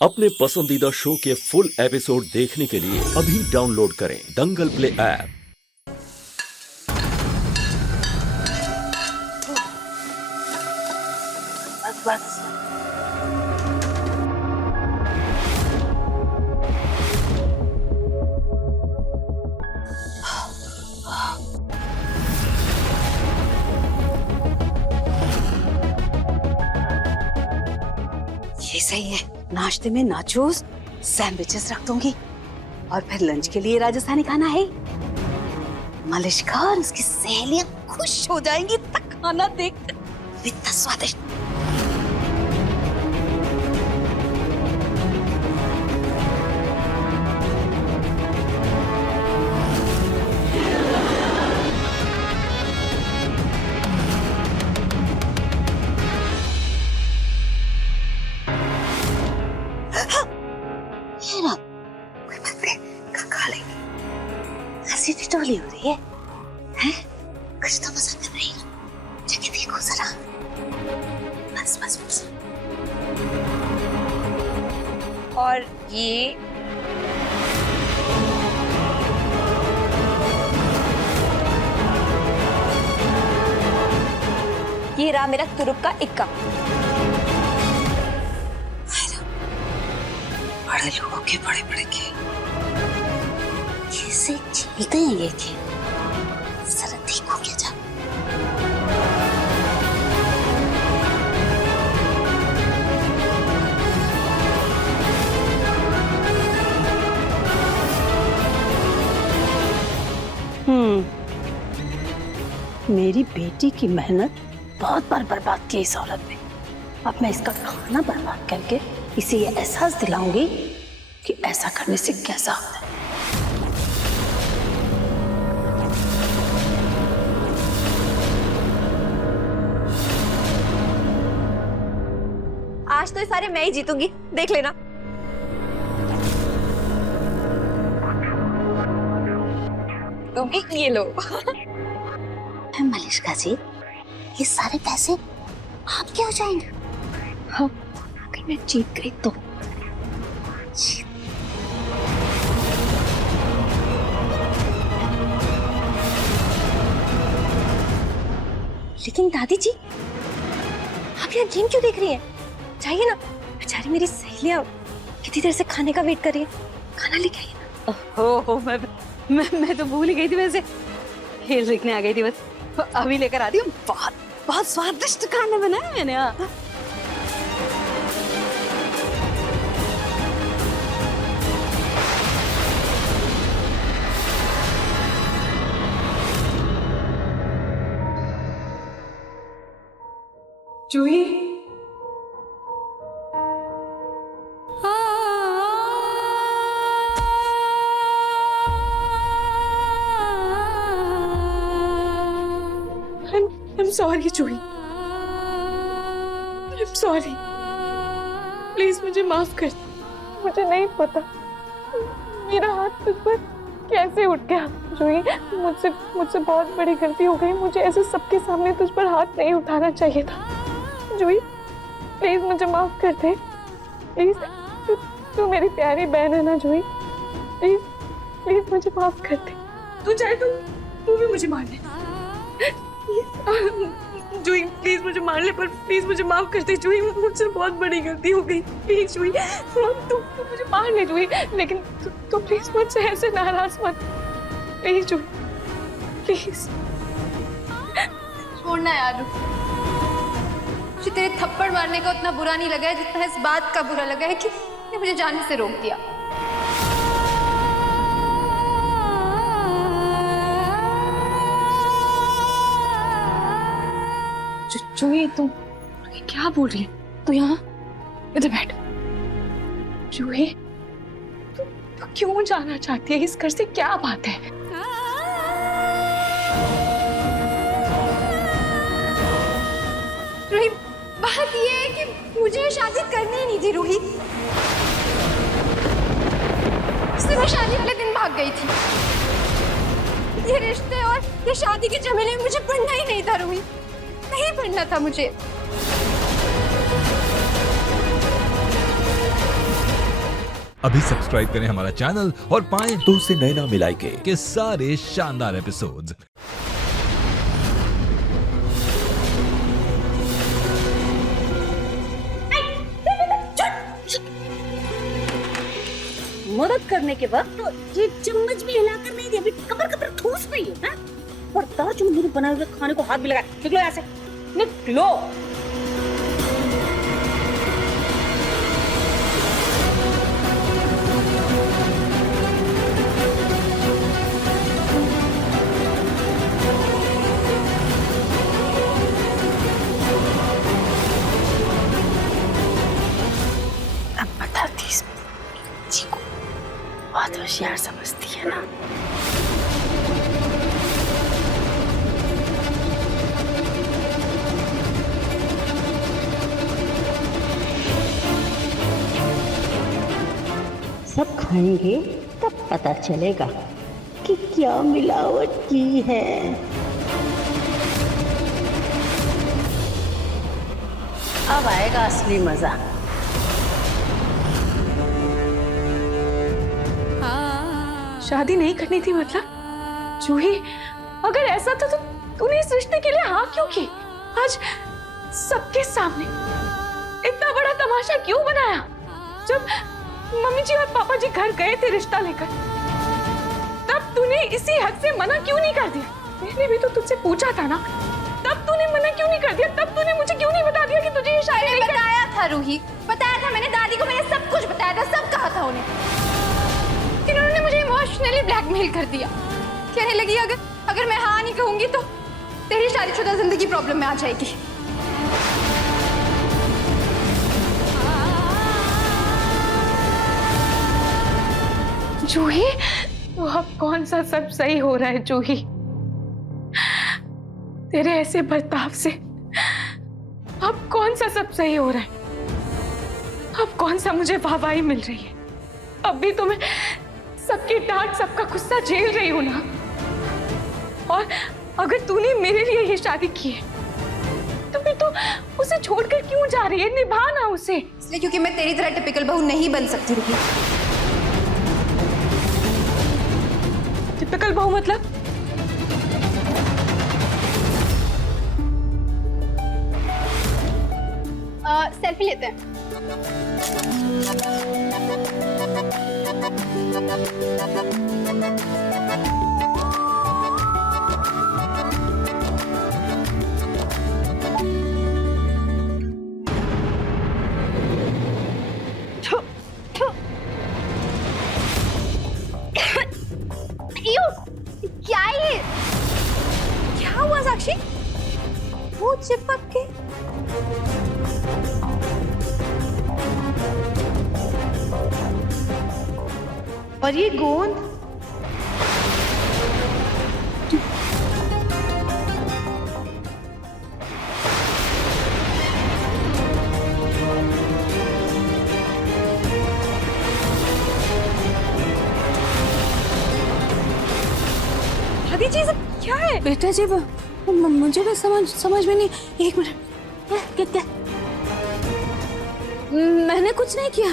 अपने पसंदीदा शो के फुल एपिसोड देखने के लिए अभी डाउनलोड करें दंगल प्ले ऐप। बस ये सही है। नाश्ते में नाचोस सैंडविचेस रख दूंगी और फिर लंच के लिए राजस्थानी खाना है। मलिश्का और उसकी सहेलियां खुश हो जाएंगी तक खाना देखकर। इतना स्वादिष्ट। कोई बात नहीं, खा लेंगे। हंसी ठिठोली हो रही है, हैं? कुछ तो मजा कर रही है। जाके देखो जरा। बस बस बस। और ये रहा मेरा तुरुप का इक्का। बड़े लोगों के बड़े बड़े के कैसे झेलते हैं ये के। जरा देखो क्या जा। मेरी बेटी की मेहनत बहुत बार बर्बाद की इस औरत ने। अब मैं इसका खाना बर्बाद करके इसे ये एहसास दिलाऊंगी कि ऐसा करने से कैसा होता है। आज तो ये सारे मैं ही जीतूंगी, देख लेना। तुम ये लो। मलिश्का जी, ये सारे पैसे आपके हो जाएंगे। हाँ, अगर मैं जीत गई तो। लेकिन दादी जी, आप यहाँ गेम क्यों देख रही हैं? जाइए ना, बेचारी मेरी सहेलियां कितनी देर से खाने का वेट कर रही है। खाना लेके आइए ना। ओहो, मैं तो भूल ही गई थी। वैसे खेल सीखने आ गई थी, बस अभी लेकर आती हूँ। बहुत बहुत स्वादिष्ट खाना बनाया मैंने। हाँ, जूही, I'm sorry Juhi, I'm sorry। Please मुझे माफ कर। मुझे नहीं पता मेरा हाथ तुझ पर कैसे उठ गया। जूही, मुझसे बहुत बड़ी गलती हो गई। मुझे ऐसे सबके सामने तुझ पर हाथ नहीं उठाना चाहिए था। जूही, प्लीज मुझे माफ कर दे। प्लीज, तू मेरी प्यारी बहन है ना जूही। प्लीज प्लीज मुझे माफ कर दे। तू चाहे तू भी मुझे मार ले। जूही, प्लीज मुझे मार ले, पर प्लीज मुझे माफ कर दे। जूही, मुझसे बहुत बड़ी गलती हो गई। प्लीज जूही, तू मुझे मार ले जूही, लेकिन तू प्लीज मुझसे ऐसे नाराज मत। Please Juhi, please. छोड़ना यार, मुझे तेरे थप्पड़ मारने का उतना बुरा नहीं लगा है जितना इस बात का बुरा लगा है कि तूने मुझे जाने से रोक दिया। जूही, तुम क्या बोल रही है? तू यहाँ इधर बैठ। जूही, तू क्यों जाना चाहती है? इस घर से क्या बात है? रूही, बात ये है कि मुझे शादी करनी ही नहीं थी रूही। इसलिए मैं शादी वाले दिन भाग गई थी। ये रिश्ते और ये शादी के झमेले में मुझे पढ़ना ही नहीं था रूही, नहीं पढ़ना था मुझे। अभी सब्सक्राइब करें हमारा चैनल और पाएं तो से नैना मिलाई के सारे शानदार एपिसोड्स। मदद करने के वक्त तो ये चम्मच भी हिलाकर नहीं दी, अभी कमर कमर ठूस रही है। और ताज मेरे बनाए हुए खाने को हाथ भी लगा। निकलो यहाँ से, निकलो। अब बताती इस जी को, बहुत होशियार समझती है ना। सब खाएंगे तब पता चलेगा कि क्या मिलावट की है। अब आएगा असली मजा। शादी नहीं करनी थी मतलब? जूही, अगर ऐसा था तो तूने इस रिश्ते के लिए हाँ क्यों की? आज सबके सामने इतना बड़ा तमाशा क्यों बनाया? जब मम्मी जी और पापा जी घर गए थे रिश्ता लेकर, तब तूने इसी हद से मना क्यों नहीं कर दिया? मैंने भी तो तुझसे पूछा था ना, तब तूने मना क्यों नहीं कर दिया? तब तूने मुझे क्यों नहीं बता दिया कि तुझे ये शादी नहीं बताया था रूही, बताया था मैंने दादी को, मैंने सब कुछ बताया था, सब कहा था उन्हें। इन्होंने मुझे इमोशनली ब्लैकमेल कर दिया। कहने लगी अगर मैं हाँ नहीं कहूंगी तो तेरी शादीशुदा जिंदगी प्रॉब्लम में आ जाएगी। जूही, तो अब कौन सा सब सही हो रहा है जूही? तेरे ऐसे बर्ताव से अब कौन सा सब सही हो रहा है? अब कौन सा मुझे वाहवाही मिल रही है? अब भी तो मैं सबकी डांट, सबका गुस्सा झेल रही हूं ना। और अगर तूने मेरे लिए ये शादी की है तो फिर तो उसे छोड़कर क्यों जा रही है? निभाना उसे। इसलिए क्योंकि मैं तेरी तरह टिपिकल बहू नहीं बन सकती रूही। टिपिकल बहू मतलब? सेल्फी लेते हैं। क्या ये? क्या हुआ साक्षी? वो चिपक के और ये गोंद दादी जी क्या है? बेटा जी मुझे भी समझ में नहीं। एक मिनट, क्या? मैंने कुछ नहीं किया।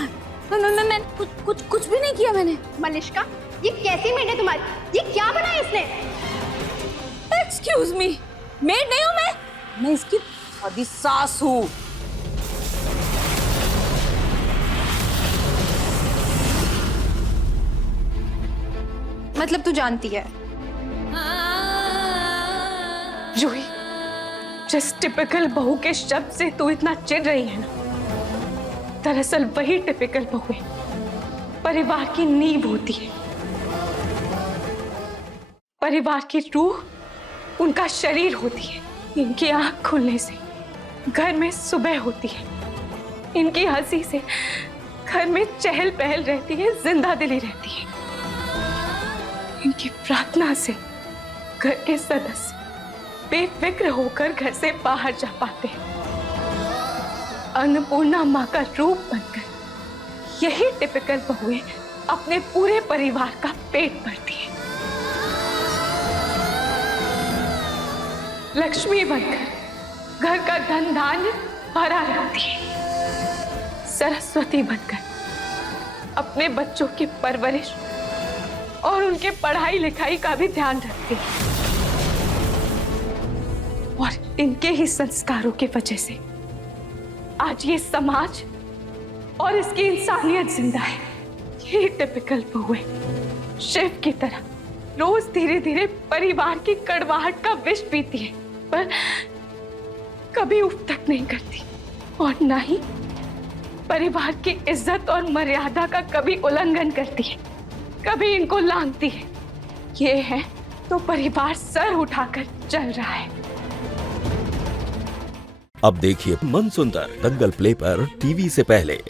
मैं कुछ भी नहीं किया मैंने। मलिष्का, ये कैसी मेड है तुम्हारी? ये क्या बनाया इसने? एक्सक्यूज मी, मेड नहीं हूँ मैं इसकी दादी सास हूँ। मतलब तू जानती है? जूही, जिस टिपिकल बहू के शब्द से तू इतना चिढ़ रही है ना, दरअसल वही टिपिकल बहुएं परिवार की नींव होती है। परिवार की रूह उनका शरीर होती है। इनकी आंख खुलने से घर में सुबह होती है। इनकी हंसी से घर में चहल पहल रहती है, जिंदा दिली रहती है। इनकी प्रार्थना से घर के सदस्य बेफिक्र होकर घर से बाहर जा पाते हैं। अन्नपूर्णा माँ का रूप बनकर यही टिपिकल बहुएं अपने पूरे परिवार का पेट भरती है। लक्ष्मी बनकर घर का धन धान्य भरा रखती है। सरस्वती बनकर अपने बच्चों की परवरिश और उनके पढ़ाई लिखाई का भी ध्यान रखती है। और इनके ही संस्कारों की वजह से आज ये समाज और इसकी इंसानियत जिंदा है। ये टिपिकल बहू है, शिव की तरह रोज धीरे धीरे परिवार की कड़वाहट का विष पीती है, पर कभी उफ तक नहीं करती और ना ही परिवार की इज्जत और मर्यादा का कभी उल्लंघन करती है, कभी इनको लांघती है। ये है तो परिवार सर उठाकर चल रहा है। अब देखिए मनसुंदर दंगल प्ले पर टीवी से पहले।